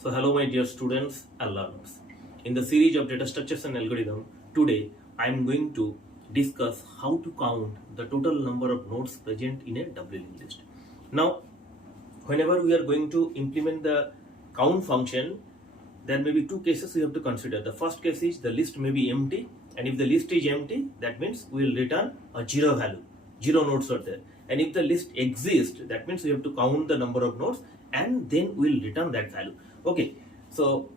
So hello my dear students and learners. In the series of data structures and algorithm, today I am going to discuss how to count the total number of nodes present in a doubly linked list. Now, whenever we are going to implement the count function, there may be two cases we have to consider. The first case is the list may be empty, and if the list is empty, that means we will return a zero value. Zero nodes are there. And if the list exists, that means we have to count the number of nodes and then we will return that value. Okay, so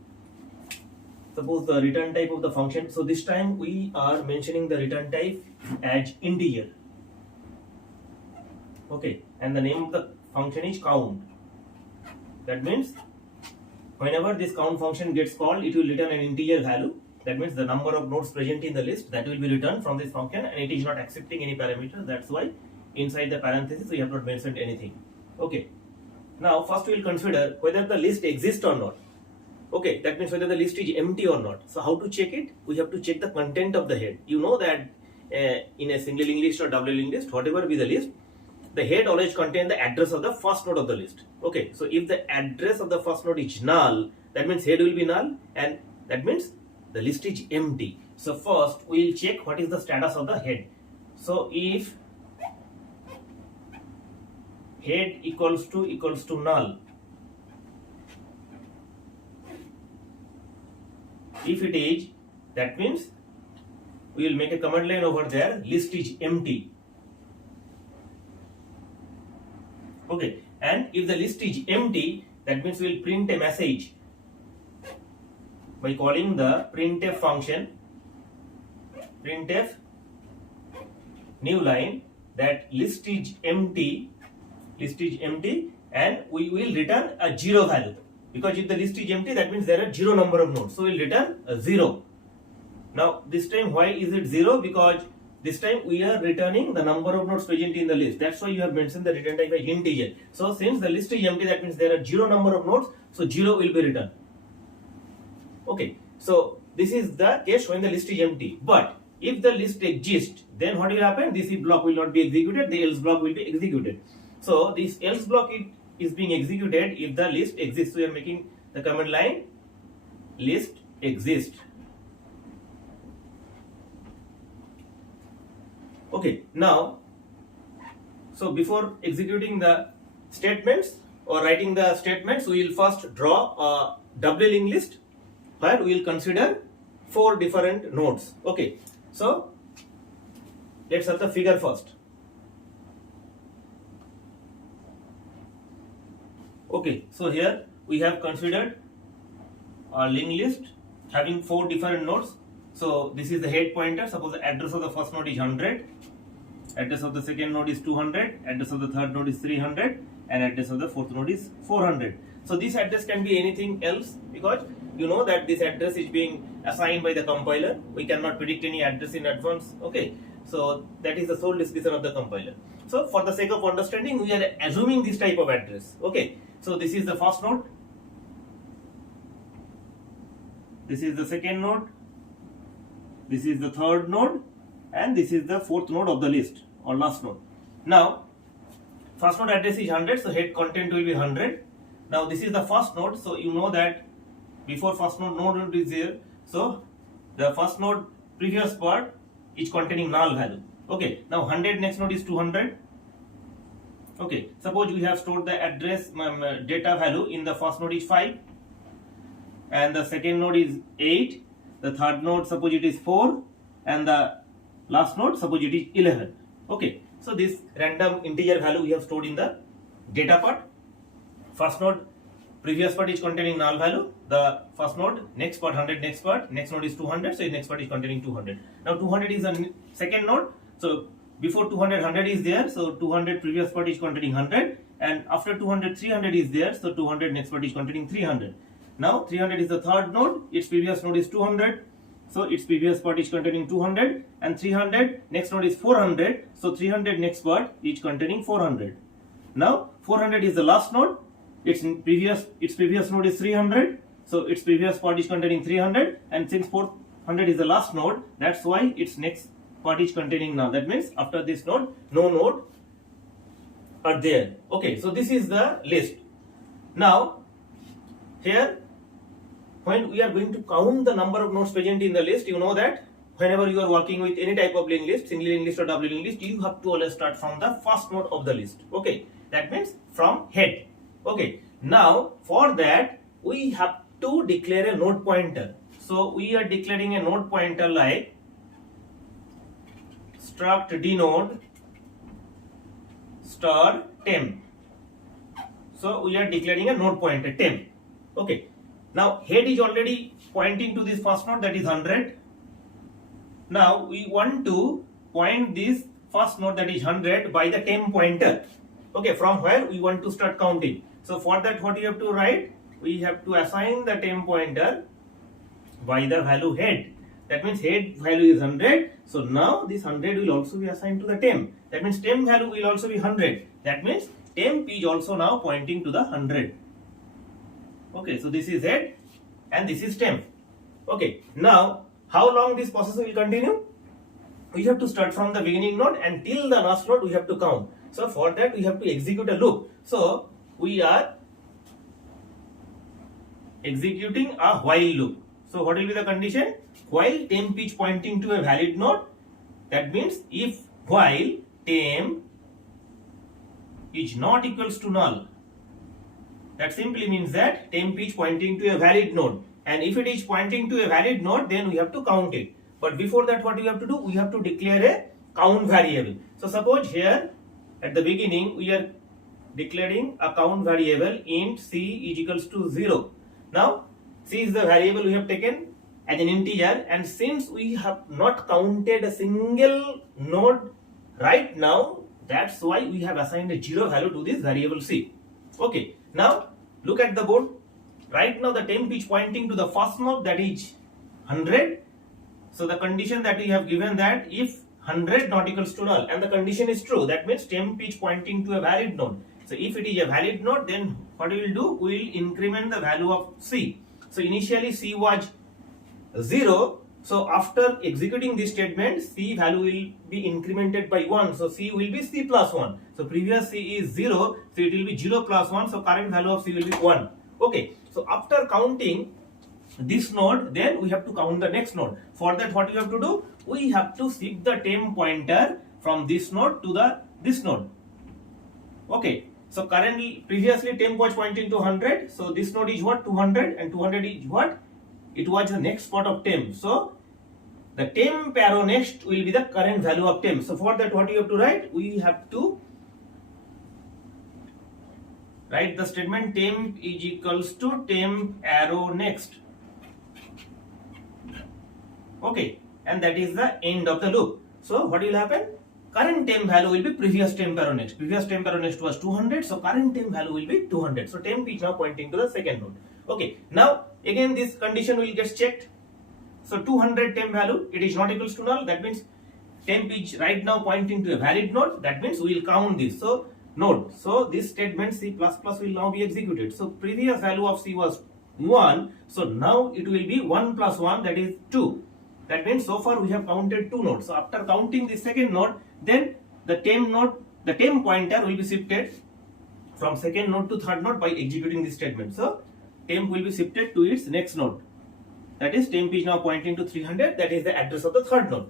suppose the return type of the function. So this time we are mentioning the return type as integer. Okay, and the name of the function is count. That means whenever this count function gets called, it will return an integer value. That means the number of nodes present in the list that will be returned from this function, and it is not accepting any parameter. That's why inside the parenthesis we have not mentioned anything. Okay. Now first we will consider whether the list exists or not. Okay, that means whether the list is empty or not. So how to check it? We have to check the content of the head. You know that in a single linked list or double linked list, whatever be the list, the head always contains the address of the first node of the list. Okay, so if the address of the first node is null, that means head will be null, and that means the list is empty. So first we will check what is the status of the head. So if head equals to null, if it is, that means we will make a command line over there, list is empty. Okay, and if the list is empty, that means we will print a message by calling the printf function, printf new line, that list is empty, and we will return a zero value, because if the list is empty, that means there are zero number of nodes, so we will return a zero. Now this time why is it zero? Because this time we are returning the number of nodes present in the list. That's why you have mentioned the return type as integer. So since the list is empty, that means there are zero number of nodes, so zero will be returned. Okay, so this is the case when the list is empty. But if the list exists, then what will happen? This if block will not be executed, the else block will be executed. So this else block is being executed if the list exists. So we are making the command line list exists. Okay, now, so before executing the statements or writing the statements, we will first draw a doubly linked list where we will consider 4 different nodes. Okay, so let's have the figure first. Okay, so here we have considered a linked list having 4 different nodes. So this is the head pointer. Suppose the address of the first node is 100, address of the second node is 200, address of the third node is 300, and address of the fourth node is 400. So this address can be anything else, because you know that this address is being assigned by the compiler. We cannot predict any address in advance. Okay, so that is the sole discretion of the compiler. So for the sake of understanding, we are assuming this type of address. Okay, so this is the first node, this is the second node, this is the third node, and this is the fourth node of the list or last node. Now first node address is 100, so head content will be 100. Now this is the first node, so you know that before first node is there, so the first node previous part is containing null value. Okay, now 100 next node is 200. Okay, suppose we have stored the address data value in the first node is 5, and the second node is 8, the third node suppose it is 4, and the last node suppose it is 11. Okay, so this random integer value we have stored in the data part. First node previous part is containing null value, the first node next part 100, next node is 200, so next part is containing 200. Now 200 is the second node, so before 200 100 is there, so 200 previous part is containing 100, and after 200 300 is there, so 200 next part is containing 300. Now 300 is the third node, its previous node is 200, so its previous part is containing 200, and 300 next node is 400, so 300 next part is containing 400. Now 400 is the last node, its previous node is 300, so its previous part is containing 300, and since 400 is the last node, that's why its next part is containing null. That means after this node, no node are there. Okay, so this is the list. Now here when we are going to count the number of nodes present in the list, you know that whenever you are working with any type of linked list, single linked list or doubly linked list, you have to always start from the first node of the list. Okay, that means from head. Okay, now for that we have to declare a node pointer. So we are declaring a node pointer like struct dnode star temp. So we are declaring a node pointer temp. Okay, now head is already pointing to this first node, that is 100. Now we want to point this first node, that is 100, by the temp pointer. Okay, from where we want to start counting. So for that, what you have to write? We have to assign the temp pointer by the value head. That means head value is 100. So now this 100 will also be assigned to the temp. That means temp value will also be 100. That means temp is also now pointing to the 100. Okay, so this is head and this is temp. Okay, now how long this process will continue? We have to start from the beginning node and till the last node we have to count. So for that we have to execute a loop. So we are executing a while loop. So what will be the condition? While temp is pointing to a valid node, that means if while temp is not equals to null, that simply means that temp is pointing to a valid node, and if it is pointing to a valid node, then we have to count it. But before that, what we have to do? We have to declare a count variable. So suppose here at the beginning we are declaring a count variable int c is equals to 0. Now c is the variable we have taken as an integer, and since we have not counted a single node right now, that's why we have assigned a 0 value to this variable c. Okay, now look at the board. Right now the temp is pointing to the first node, that is 100. So the condition that we have given, that if 100 not equals to null, and the condition is true, that means temp is pointing to a valid node. So if it is a valid node, then what we will do? We will increment the value of c. So initially c was 0. So after executing this statement, c value will be incremented by 1. So c will be c plus 1. So previous c is 0, so it will be 0 plus 1. So current value of c will be 1. Okay. So after counting this node, then we have to count the next node. For that, what we have to do? We have to shift the temp pointer from this node to this node. Okay. So currently, previously temp was pointing to 100. So this node is what? 200, and 200 is what? It was the next spot of temp. So the temp arrow next will be the current value of temp. So for that, what you have to write? We have to write the statement temp is equals to temp arrow next. Okay, and that is the end of the loop. So what will happen? Current temp value will be previous temp arrow next. Previous temp arrow next was 200, so current temp value will be 200. So temp is now pointing to the second node. Okay, now again this condition will get checked. So 200 temp value, it is not equals to null. That means temp is right now pointing to a valid node. That means we will count this. So node. So this statement c++ will now be executed. So previous value of c was 1. So now it will be 1 plus 1, that is 2. That means so far we have counted 2 nodes. So after counting the second node, then the temp pointer will be shifted from second node to third node by executing this statement. So temp will be shifted to its next node. That is, temp is now pointing to 300. That is the address of the third node.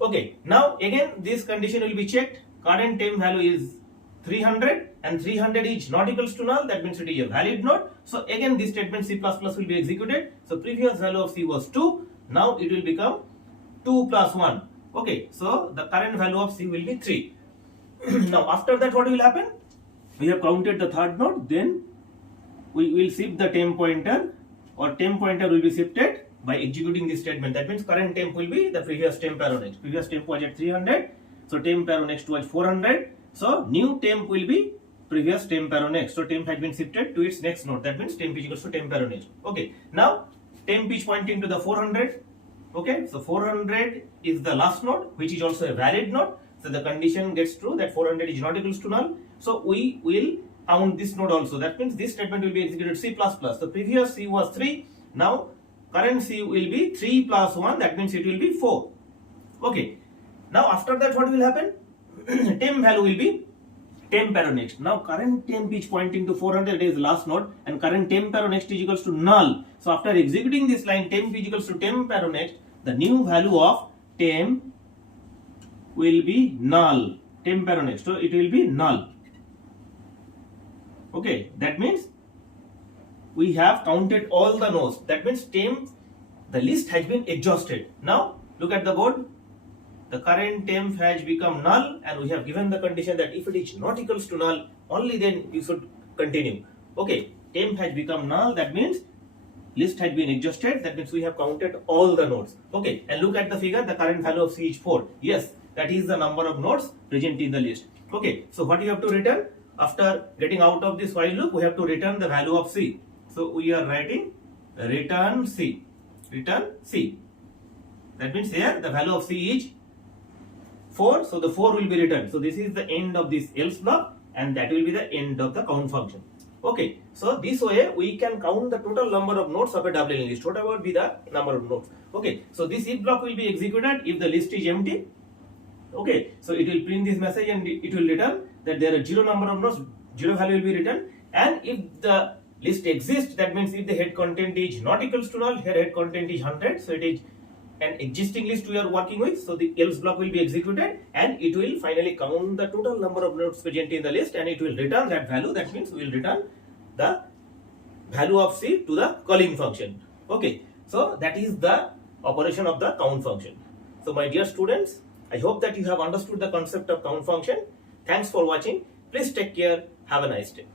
Okay. Now again this condition will be checked. Current temp value is 300, and 300 is not equals to null. That means it is a valid node. So again this statement c++ will be executed. So previous value of c was 2. Now it will become 2 plus 1. Okay, so the current value of c will be 3. Now after that, what will happen? We have counted the third node, then we will shift the temp pointer, or temp pointer will be shifted by executing this statement. That means current temp will be the previous temp arrow next. Previous temp was at 300, so temp arrow next was 400. So new temp will be previous temp arrow next. So temp has been shifted to its next node. That means temp is equals to temp arrow next. Okay, now temp is pointing to the 400. Okay, so 400 is the last node, which is also a valid node. So the condition gets true that 400 is not equals to null. So we will count this node also. That means this statement will be executed c++. So previous c was 3. Now current c will be 3 plus 1. That means it will be 4. Okay. Now after that, what will happen? Temp value will be temp arrow next. Now current temp is pointing to 400, it is last node, and current temp arrow next is equals to null. So after executing this line, temp is equals to temp arrow next, the new value of temp will be null. Temp arrow next, so it will be null. Okay, that means we have counted all the nodes. That means temp, the list has been exhausted. Now look at the board. The current temp has become null, and we have given the condition that if it is not equals to null, only then you should continue. Okay, temp has become null, that means list has been exhausted, that means we have counted all the nodes. Okay, and look at the figure, the current value of C is 4. Yes, that is the number of nodes present in the list. Okay, so what you have to return? After getting out of this while loop, we have to return the value of C. So we are writing return C. Return C. That means here the value of C is 4, so the 4 will be returned. So this is the end of this else block, and that will be the end of the count function. Okay, so this way we can count the total number of nodes of a doubly list, whatever be the number of nodes. Okay, so this if block will be executed if the list is empty. Okay, so it will print this message and it will return that there are 0 number of nodes, 0 value will be returned. And if the list exists, that means if the head content is not equals to null, here head content is 100, so it is an existing list we are working with, so the else block will be executed and it will finally count the total number of nodes present in the list and it will return that value. That means we will return the value of C to the calling function. Okay, so that is the operation of the count function. So my dear students, I hope that you have understood the concept of count function. Thanks for watching. Please take care. Have a nice day.